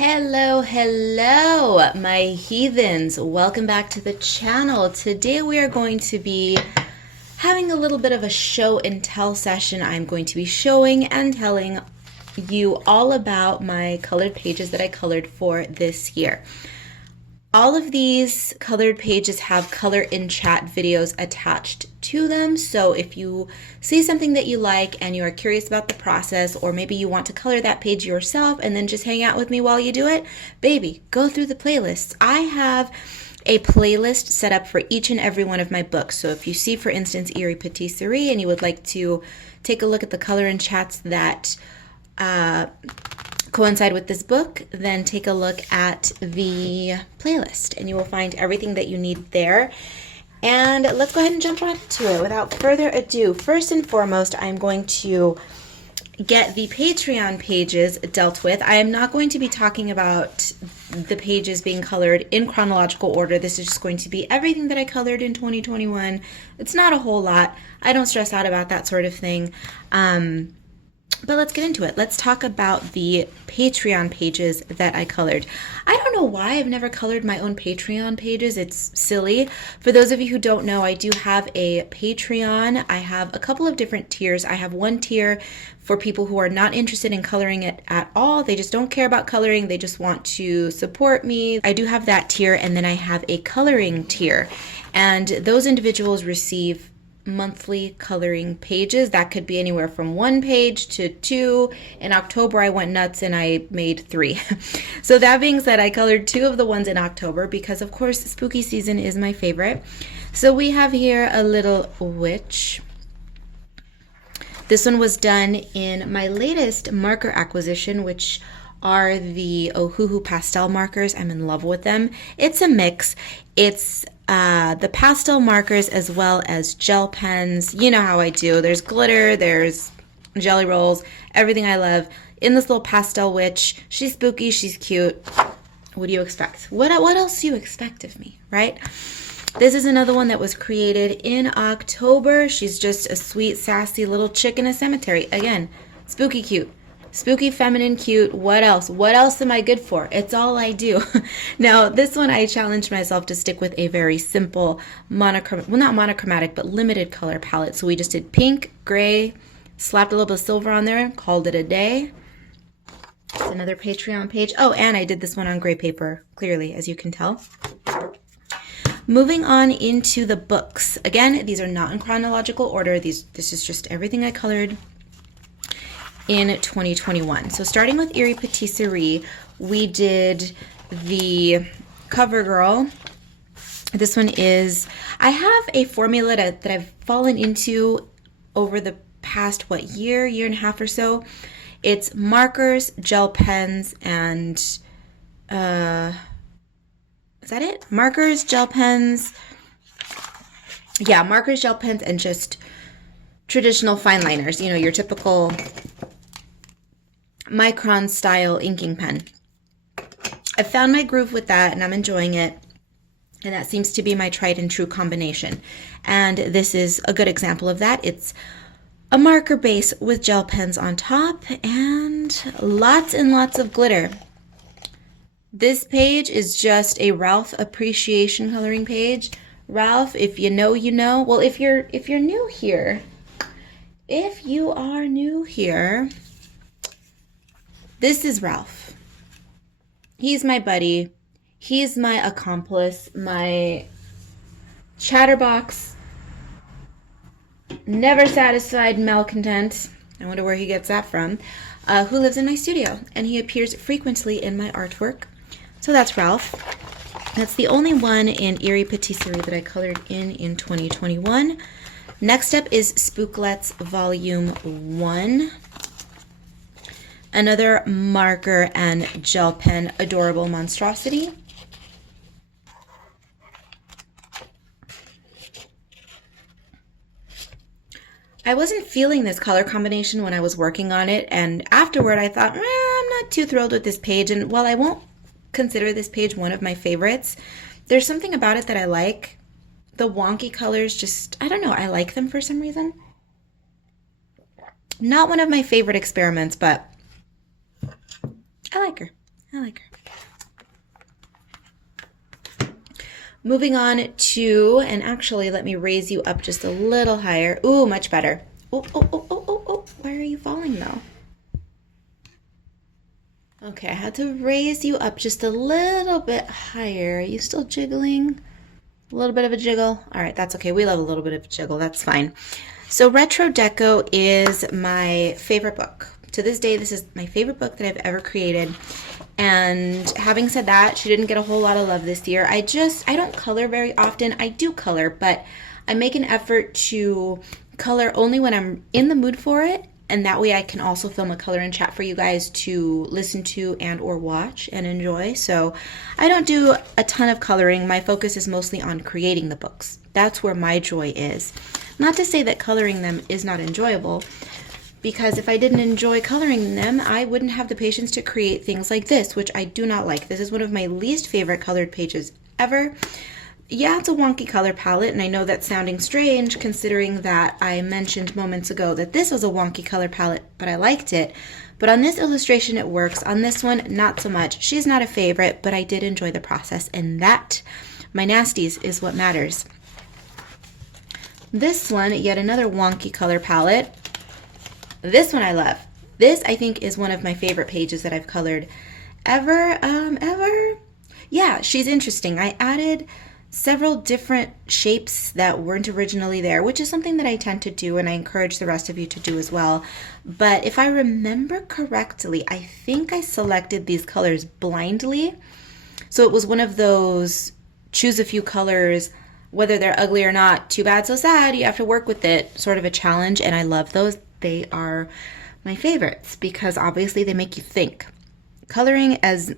Hello, hello, my heathens. Welcome back to the channel. Today we are going to be having a little bit of a show and tell session. I'm going to be showing and telling you all about my colored pages that I colored for this year. All of these colored pages have color in chat videos attached to them. So if you see something that you like and you are curious about the process, or maybe you want to color that page yourself and then just hang out with me while you do it, baby, go through the playlists. I have a playlist set up for each and every one of my books. So if you see, for instance, Belle Pipistrel, and you would like to take a look at the color in chats that coincide with this book, then take a look at the playlist and you will find everything that you need there. And let's go ahead and jump right into it without further ado. First and foremost, I'm going to get the Patreon pages dealt with. I am not going to be talking about the pages being colored in chronological order. This is just going to be everything that I colored in 2021. It's not a whole lot. I don't stress out about that sort of thing. But let's get into it. Let's talk about the Patreon pages that I colored. I don't know why I've never colored my own Patreon pages. It's silly. For those of you who don't know, I do have a Patreon. I have a couple of different tiers. I have one tier for people who are not interested in coloring it at all. They just don't care about coloring. They just want to support me. I do have that tier, and then I have a coloring tier. And those individuals receive monthly coloring pages. That could be anywhere from 1 page to 2. In October, I went nuts and I made 3. So that being said, I colored 2 of the ones in October because, of course, spooky season is my favorite. So we have here a little witch. This one was done in my latest marker acquisition, which are the Ohuhu pastel markers. I'm in love with them. It's a mix. It's the pastel markers as well as gel pens. You know how I do. There's glitter, there's jelly rolls, everything I love in this little pastel witch. She's spooky, she's cute. What do you expect? What else do you expect of me, right? This is another one that was created in October. She's just a sweet, sassy little chick in a cemetery. Again, spooky cute. Spooky, feminine, cute. What else? What else am I good for? It's all I do. Now, this one I challenged myself to stick with a very simple monochromatic, well, not monochromatic, but limited color palette. So we just did pink, gray, slapped a little bit of silver on there, called it a day. It's another Patreon page. Oh, and I did this one on gray paper, clearly, as you can tell. Moving on into the books. Again, these are not in chronological order. This is just everything I colored in 2021. So starting with Belle Pipistrel, we did the cover girl. This one is, I have a formula that I've fallen into over the past, year and a half or so. It's markers, gel pens, and, is that it? Markers, gel pens. Yeah, markers, gel pens, and just traditional fine liners. You know, your typical micron style inking pen. I found my groove with that and I'm enjoying it, and that seems to be my tried and true combination, and this is a good example of that. It's a marker base with gel pens on top and lots and lots of glitter. This page is just a Ralph appreciation coloring page. Ralph, if you know, you know. Well, if you're new here, if you are new here, this is Ralph. He's my buddy. He's my accomplice, my chatterbox, never satisfied malcontent. I wonder where he gets that from. Who lives in my studio, and he appears frequently in my artwork. So that's Ralph. That's the only one in Belle Pipistrel that I colored in 2021. Next up is Spooklets Volume One. Another marker and gel pen adorable monstrosity. I wasn't feeling this color combination when I was working on it, and afterward I thought, I'm not too thrilled with this page, and while I won't consider this page one of my favorites, there's something about it that I like. The wonky colors just, I don't know, I like them for some reason. Not one of my favorite experiments, but I like her. I like her. Moving on to, and actually let me raise you up just a little higher. Ooh, much better. Oh, oh, oh, oh, oh, oh. Why are you falling though? Okay, I had to raise you up just a little bit higher. Are you still jiggling? A little bit of a jiggle? All right, that's okay. We love a little bit of a jiggle. That's fine. So Retro Deco is my favorite book. To this day, this is my favorite book that I've ever created. And having said that, she didn't get a whole lot of love this year. I don't color very often. I do color, but I make an effort to color only when I'm in the mood for it. And that way I can also film a color and chat for you guys to listen to and or watch and enjoy. So I don't do a ton of coloring. My focus is mostly on creating the books. That's where my joy is. Not to say that coloring them is not enjoyable, because if I didn't enjoy coloring them, I wouldn't have the patience to create things like this, which I do not like. This is one of my least favorite colored pages ever. Yeah, it's a wonky color palette, and I know that's sounding strange considering that I mentioned moments ago that this was a wonky color palette, but I liked it. But on this illustration, it works. On this one, not so much. She's not a favorite, but I did enjoy the process, and that, my nasties, is what matters. This one, yet another wonky color palette. This one I love. This, I think, is one of my favorite pages that I've colored ever. Yeah, she's interesting. I added several different shapes that weren't originally there, which is something that I tend to do, and I encourage the rest of you to do as well. But if I remember correctly, I think I selected these colors blindly. So it was one of those choose a few colors, whether they're ugly or not, too bad, so sad, you have to work with it, sort of a challenge, and I love those. They are my favorites because obviously they make you think. Coloring, as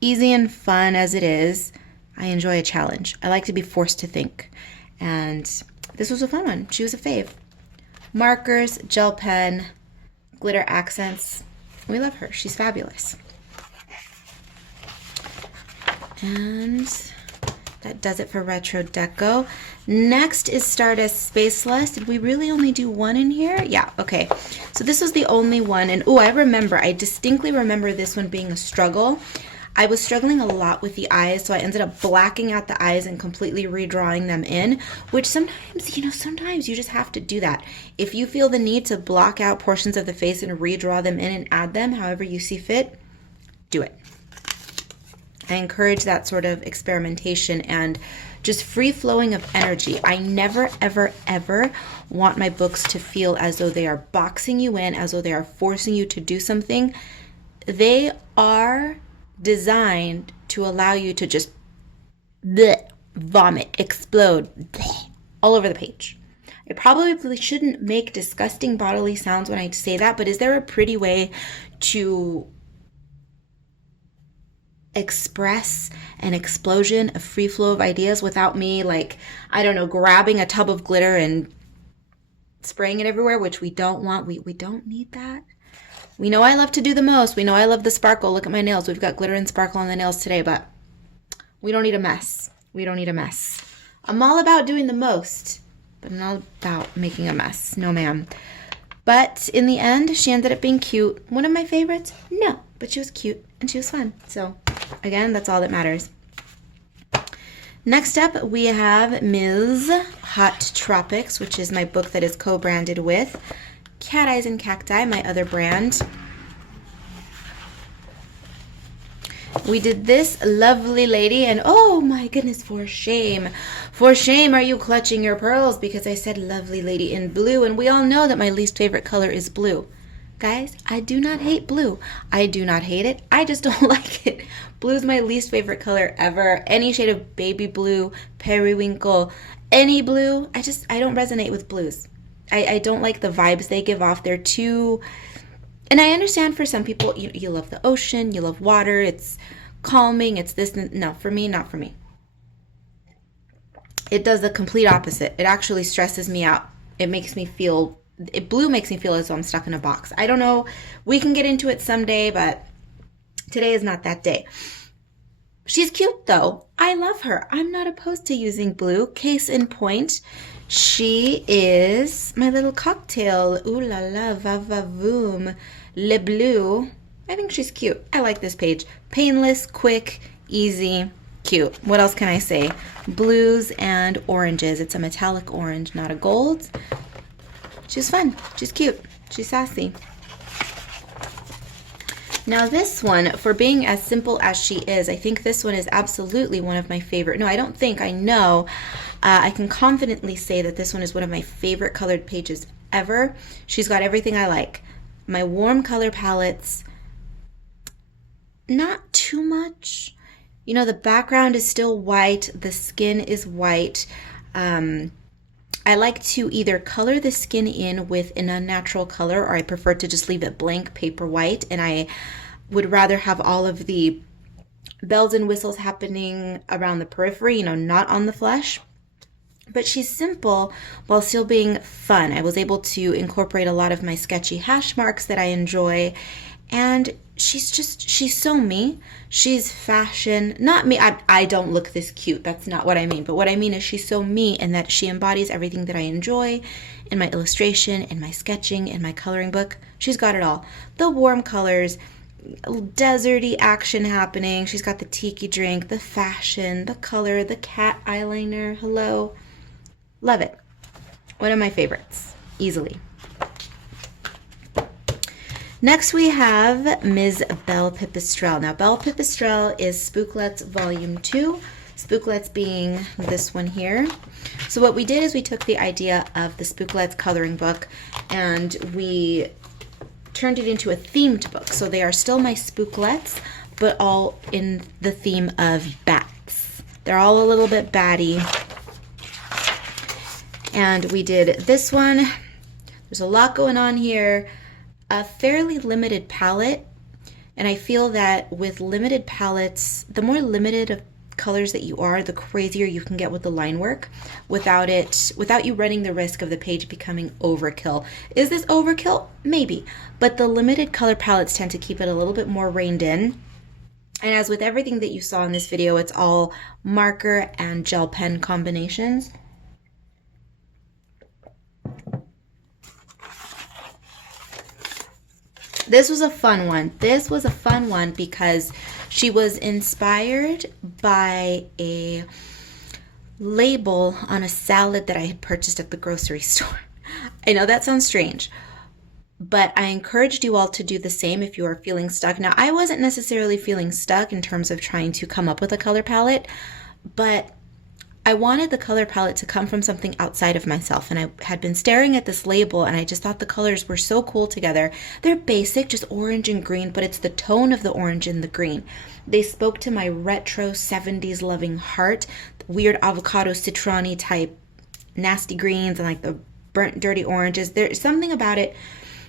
easy and fun as it is, I enjoy a challenge. I like to be forced to think. And this was a fun one. She was a fave. Markers, gel pen, glitter accents. We love her. She's fabulous. And that does it for Retro Deco. Next is Stardust Spaceless. Did we really only do one in here? Yeah, okay. So this was the only one. And oh, I distinctly remember this one being a struggle. I was struggling a lot with the eyes, so I ended up blacking out the eyes and completely redrawing them in, which sometimes you just have to do that. If you feel the need to block out portions of the face and redraw them in and add them however you see fit, do it. I encourage that sort of experimentation and just free flowing of energy. I never, ever, ever want my books to feel as though they are boxing you in, as though they are forcing you to do something. They are designed to allow you to just vomit, explode all over the page. I probably shouldn't make disgusting bodily sounds when I say that, but is there a pretty way to express an explosion, a free flow of ideas without me, like, I don't know, grabbing a tub of glitter and spraying it everywhere, which we don't want. We don't need that. We know I love to do the most. We know I love the sparkle. Look at my nails. We've got glitter and sparkle on the nails today, but we don't need a mess. We don't need a mess. I'm all about doing the most, but I'm not about making a mess. No, ma'am. But in the end, she ended up being cute. One of my favorites? No, but she was cute and she was fun. So again, that's all that matters. Next up, we have Ms. Hot Tropics, which is my book that is co-branded with Cat Eyes and Cacti, my other brand. We did this lovely lady, and oh my goodness, for shame are you clutching your pearls, because I said lovely lady in blue, and we all know that my least favorite color is blue. Guys, I do not hate blue. I do not hate it. I just don't like it. Blue is my least favorite color ever. Any shade of baby blue, periwinkle, any blue, I don't resonate with blues. I don't like the vibes they give off. They're too, and I understand for some people, you love the ocean, you love water, it's calming, it's this. No, for me, not for me. It does the complete opposite. It actually stresses me out. It makes me feel, blue makes me feel as though I'm stuck in a box. I don't know. We can get into it someday, but today is not that day. She's cute though. I love her. I'm not opposed to using blue. Case in point, she is my little cocktail. Ooh la la, va va voom, le bleu. I think she's cute. I like this page. Painless, quick, easy, cute. What else can I say? Blues and oranges. It's a metallic orange, not a gold. She's fun. She's cute. She's sassy. Now this one, for being as simple as she is, I think this one is absolutely one of my favorite. No, I don't think, I know. I can confidently say that this one is one of my favorite colored pages ever. She's got everything I like. My warm color palettes, not too much. You know, the background is still white. The skin is white. I like to either color the skin in with an unnatural color, or I prefer to just leave it blank paper white, and I would rather have all of the bells and whistles happening around the periphery, you know, not on the flesh. But she's simple while still being fun. I was able to incorporate a lot of my sketchy hash marks that I enjoy, and she's so me. She's fashion, not me. I don't look this cute. That's not what I mean. But what I mean is she's so me, and that she embodies everything that I enjoy in my illustration, in my sketching, in my coloring book. She's got it all. The warm colors, deserty action happening. She's got the tiki drink, the fashion, the color, the cat eyeliner. Hello. Love it. One of my favorites, easily. Next we have Ms. Belle Pipistrel. Now Belle Pipistrel is Spooklets Volume 2, Spooklets being this one here. So what we did is we took the idea of the Spooklets coloring book and we turned it into a themed book. So they are still my Spooklets, but all in the theme of bats. They're all a little bit batty. And we did this one. There's a lot going on here. A fairly limited palette, and I feel that with limited palettes, the more limited of colors that you are, the crazier you can get with the line work without you running the risk of the page becoming overkill. Is this overkill? Maybe, but the limited color palettes tend to keep it a little bit more reined in. And as with everything that you saw in this video, it's all marker and gel pen combinations. This was a fun one. This was a fun one because she was inspired by a label on a salad that I had purchased at the grocery store. I know that sounds strange, but I encouraged you all to do the same if you are feeling stuck. Now, I wasn't necessarily feeling stuck in terms of trying to come up with a color palette, but I wanted the color palette to come from something outside of myself, and I had been staring at this label and I just thought the colors were so cool together. They're basic, just orange and green, but it's the tone of the orange and the green. They spoke to my retro 70s loving heart, weird avocado citroni type nasty greens and like the burnt dirty oranges. There's something about it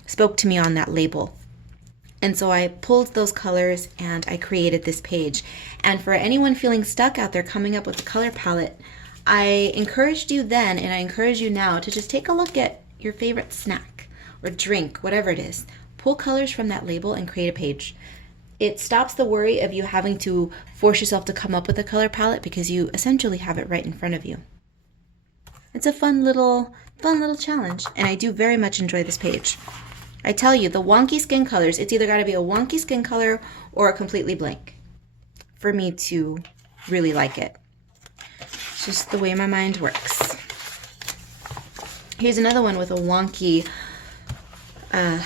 spoke to me on that label. And so I pulled those colors and I created this page. And for anyone feeling stuck out there coming up with a color palette, I encouraged you then and I encourage you now to just take a look at your favorite snack or drink, whatever it is. Pull colors from that label and create a page. It stops the worry of you having to force yourself to come up with a color palette because you essentially have it right in front of you. It's a fun little challenge, and I do very much enjoy this page. I tell you, the wonky skin colors, it's either got to be a wonky skin color or a completely blank for me to really like it. It's just the way my mind works. Here's another one with a wonky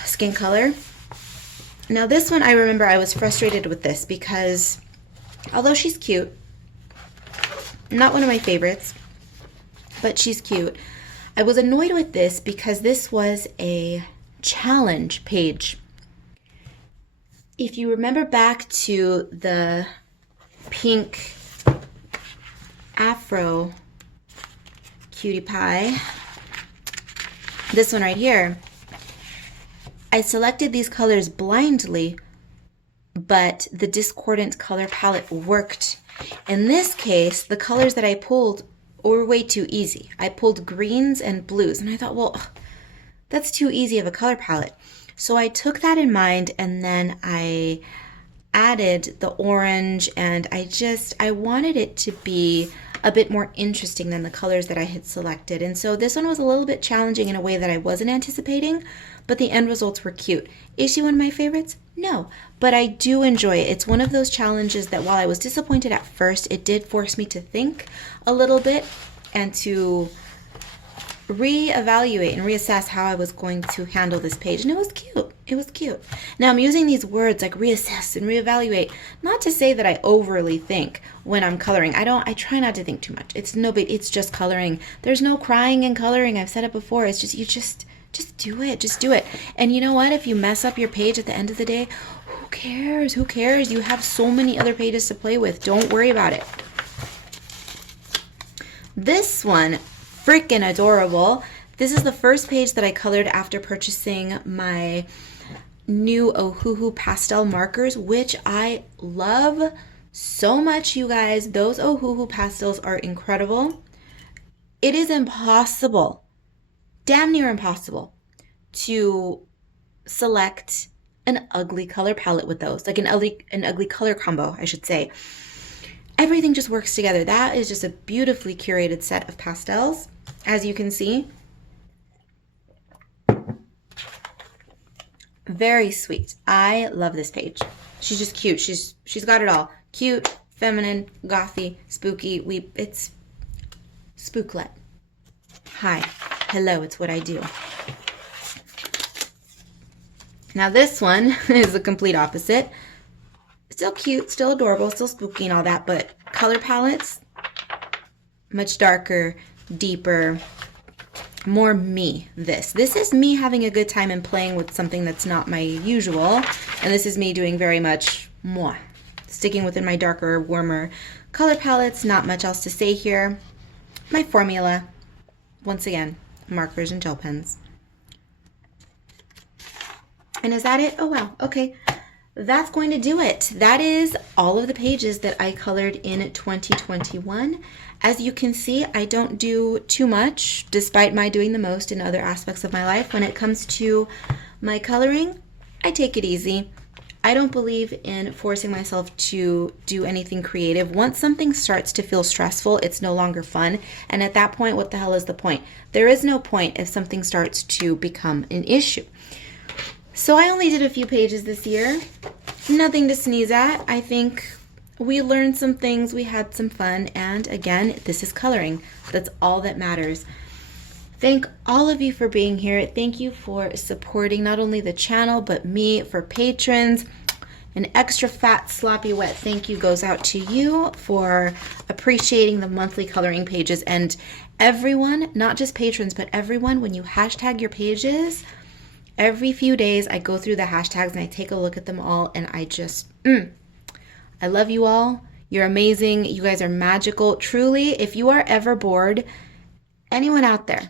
skin color. Now this one, I remember I was frustrated with this because although she's cute, not one of my favorites, but she's cute. I was annoyed with this because this was a challenge page. If you remember back to the pink afro cutie pie, this one right here, I selected these colors blindly, but the discordant color palette worked. In this case, the colors that I pulled were way too easy. I pulled greens and blues, and I thought, well, that's too easy of a color palette. So I took that in mind, and then I added the orange, and I wanted it to be a bit more interesting than the colors that I had selected. And so this one was a little bit challenging in a way that I wasn't anticipating, but the end results were cute. Is she one of my favorites? No, but I do enjoy it. It's one of those challenges that while I was disappointed at first, it did force me to think a little bit and to reevaluate and reassess how I was going to handle this page. And it was cute. It was cute. Now I'm using these words like reassess and reevaluate, not to say that I overly think when I'm coloring. I try not to think too much. It's no big, it's just coloring. There's no crying in coloring. I've said it before. It's just, just do it. Just do it. And you know what? If you mess up your page at the end of the day, who cares? Who cares? You have so many other pages to play with. Don't worry about it. This one, freaking adorable. This is the first page that I colored after purchasing my new Ohuhu pastel markers, which I love so much, you guys. Those Ohuhu pastels are incredible. It is impossible, damn near impossible, to select an ugly color palette with those, like an ugly color combo, I should say. Everything just works together. That is just a beautifully curated set of pastels, as you can see. Very sweet. I love this page. She's just cute. She's got it all. Cute, feminine, gothy, spooky. It's Spooklet. Hi. Hello, it's what I do. Now this one is the complete opposite. Still cute, still adorable, still spooky and all that, but color palettes, much darker, deeper, more me. This is me having a good time and playing with something that's not my usual, and this is me doing very much moi, sticking within my darker, warmer color palettes. Not much else to say here. My formula, once again, markers and gel pens. And is that it? Oh wow, okay. That's going to do it. That is all of the pages that I colored in 2021. As you can see, I don't do too much, despite my doing the most in other aspects of my life. When it comes to my coloring, I take it easy. I don't believe in forcing myself to do anything creative. Once something starts to feel stressful, it's no longer fun. And at that point, what the hell is the point? There is no point if something starts to become an issue. So I only did a few pages this year. Nothing to sneeze at. I think we learned some things, we had some fun, and again, this is coloring. That's all that matters. Thank all of you for being here. Thank you for supporting not only the channel, but me. For patrons, an extra fat, sloppy, wet thank you goes out to you for appreciating the monthly coloring pages. And everyone, not just patrons, but everyone, when you hashtag your pages, every few days, I go through the hashtags and I take a look at them all, and I just, I love you all. You're amazing. You guys are magical. Truly, if you are ever bored, anyone out there,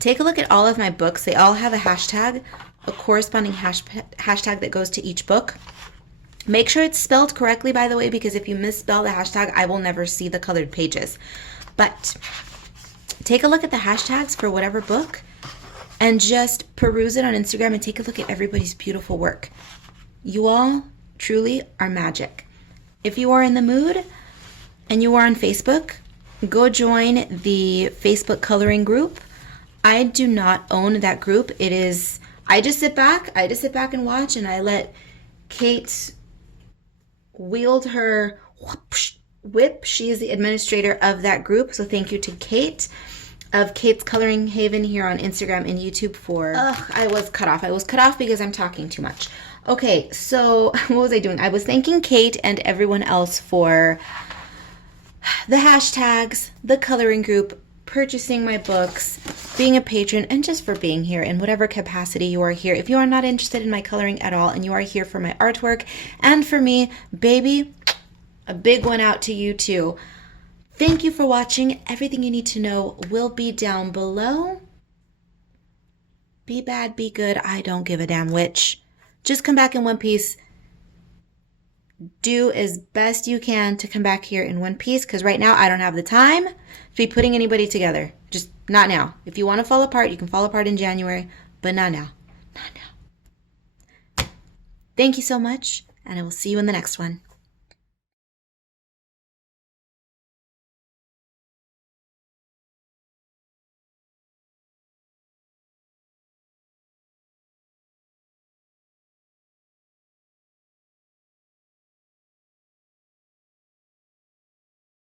take a look at all of my books. They all have a hashtag, a corresponding hashtag that goes to each book. Make sure it's spelled correctly, by the way, because if you misspell the hashtag, I will never see the colored pages. But take a look at the hashtags for whatever book, and just peruse it on Instagram and take a look at everybody's beautiful work. You all truly are magic. If you are in the mood and you are on Facebook, go join the Facebook coloring group. I do not own that group. It is, I just sit back and watch, and I let Kate wield her whip. She is the administrator of that group. So thank you to Kate of Kate's Coloring Haven here on Instagram and YouTube for... I was cut off. I was cut off because I'm talking too much. Okay, so what was I doing? I was thanking Kate and everyone else for the hashtags, the coloring group, purchasing my books, being a patron, and just for being here in whatever capacity you are here. If you are not interested in my coloring at all and you are here for my artwork and for me, baby, a big one out to you too. Thank you for watching. Everything you need to know will be down below. Be bad, be good. I don't give a damn which. Just come back in one piece. Do as best you can to come back here in one piece, because right now I don't have the time to be putting anybody together. Just not now. If you want to fall apart, you can fall apart in January, but not now. Not now. Thank you so much, and I will see you in the next one.